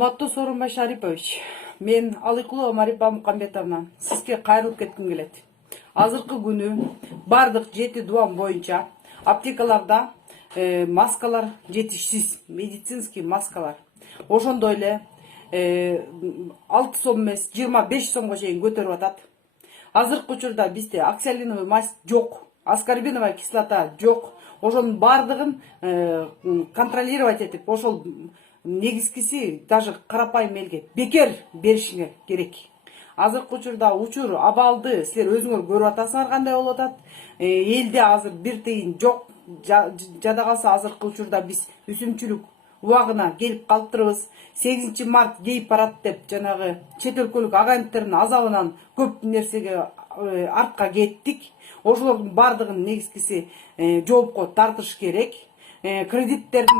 Урматтуу Сооронбай Шарипович, мен Алыкулова Марипа Мукамбетовна сизге кайрылып кетким келет. Азыркы күнү бардык 7 дуан боюнча аптекаларда маскалар жетишсиз, медицинский маскалар. Ошондой эле 6 сом эмес 25 сомго чейин көтөрүп атат. Азыркы учурда бизде оксалиновый мазь жок, аскорбиновая кислота жок. Ошонун бардыгын контролировать этип, ошол негизгиси даже карапайым элге бекер беришиңер керек. Азыркы учурда учур абалды силер өзүңөр көрүп атасыңар кандай болуп атат. Элде азыр бир тыйын жок. Жада калса азыркы учурда биз өсүмчүлүк убагына келип калыптырбыз. 8 март кейип барат деп жанагы чет өлкөлүк агенттердин азабынан көп нерсеге артка кеттик. Ошолордун бардыгын негизгиси жоопко тартыш керек. Кредиттердин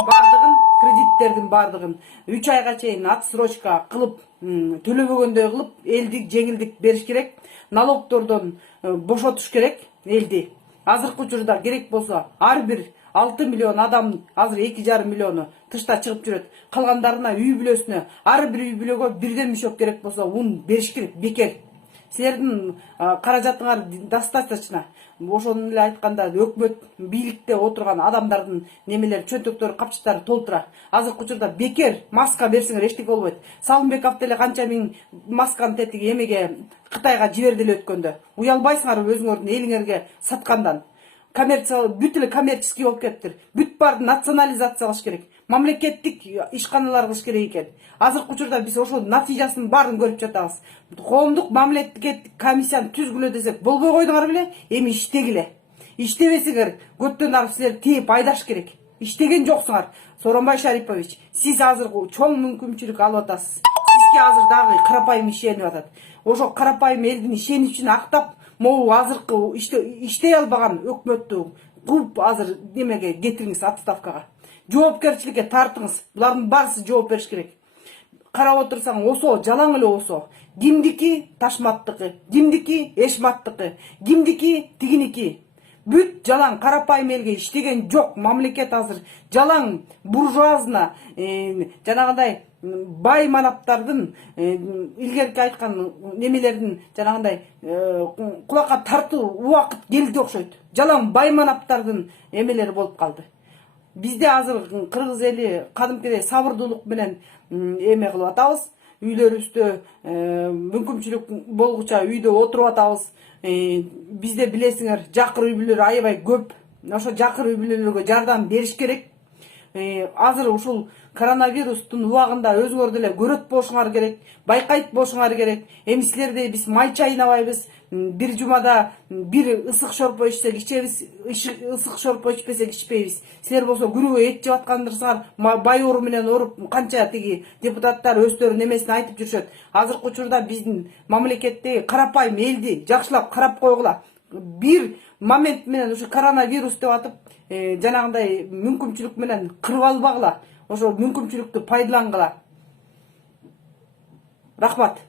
бардыгын 3 айга чейин отсрочка кылып, төлөбөгөндөй кылып, элди жеңилдик бериш керек. Налогдордон бошотуш керек элди. Азыркы учурда керек болсо ар бир 6 миллион адам азыр 2,5 миллиону тышта чыгып жүрөт. Калгандарына үй бүлөсүнө, ар бир үй бүлөгө бирден мишок керек болсо ун бериш керек, бекер. Силердин каражатыңар достаточно. Ошону эле айтканда өкмөт бийликте отурган адамдардын немелер чөнтөктөрү, капчыктары толтура. Азыркы учурда бекер маска берсеңер эчтеке болбойт. Салымбеков деле канча миң масканы тетиги эмеге Кытайга жиберди эле өткөндө. Уялбайсыңарбы өзүңөрдүн элиңерге саткандан? Бүт эле коммерческий болуп кетиптир. Бүт баарын национализация кылыш керек. Мамлекеттик ишканалар кылыш керек экен. Азыркы учурда биз ошол натыйжасын баарын көрүп жатабыз. Коомдук мамлекеттик комиссияны түзгүлө десек болбой койдуңар беле? Эми иштегиле. Иштебесеңер көттөн арып силер тээп айдаш керек. Иштеген жоксуңар. Сооронбай Шарипович, сиз азыр чоң мүмкүнчүлүк алып атасыз. Сизге азыр дагы карапайым ишенип атат. Ошо карапайым элдин ишеничин актап, могу азыркы иштей албаган өкмөттү кууп азыр немеге кетириңиз, отставкага. Жоопкерчиликке тартыңыз. Булардын баарысы жооп бериш керек. Карап отурсаң, осо жалаң эле осо. Кимдики Ташматтыкы, кимдики Эшматтыкы, кимдики тигиники. Бүт жалаң, карапайым элге иштеген жок. Мамлекет азыр жалаң, буржуазна, жанагындай бай манаптардын илгерки айткан немелердин жанагындай кулакка тартуу убакыт келди окшойт. Жалаң бай манаптардын эмелери болуп калды. Бизде азыр кыргыз эли кадимкидей сабырдуулук менен эме кылып атабыз. Үйлөрүбүздө мүмкүнчүлүк болгуча үйдө отуруп атабыз. Бизде билесиңер, жакыр үй бүлөлөр аябай көп. Ошо жакыр үй бүлөлөргө жардам бериш керек. Азыр ушул коронавирустун убагында өзүңөр деле көрөт болушуңар керек, байкайт болушуңар керек. Эми силердей биз май чайнабайбыз. Бир жумада бир ысык шорпо ичсек ичебиз, ысык шорпо ичпесек ичпейбиз. Силер болсо күнүгө эт жеп аткандырсыңар, бай оору менен ооруп, канча тиги депутаттар өздөрүнүн немесин айтып жүрүшөт. Азыркы учурда биздин мамлекетте карапайым элди жакшылап карап койгула. Бир момент менен ушу коронавирус деп атып, жанагындай мүмкүнчүлүк менен кырып албагыла. Ошо мүмкүнчүлүктү пайдалангыла. Рахмат.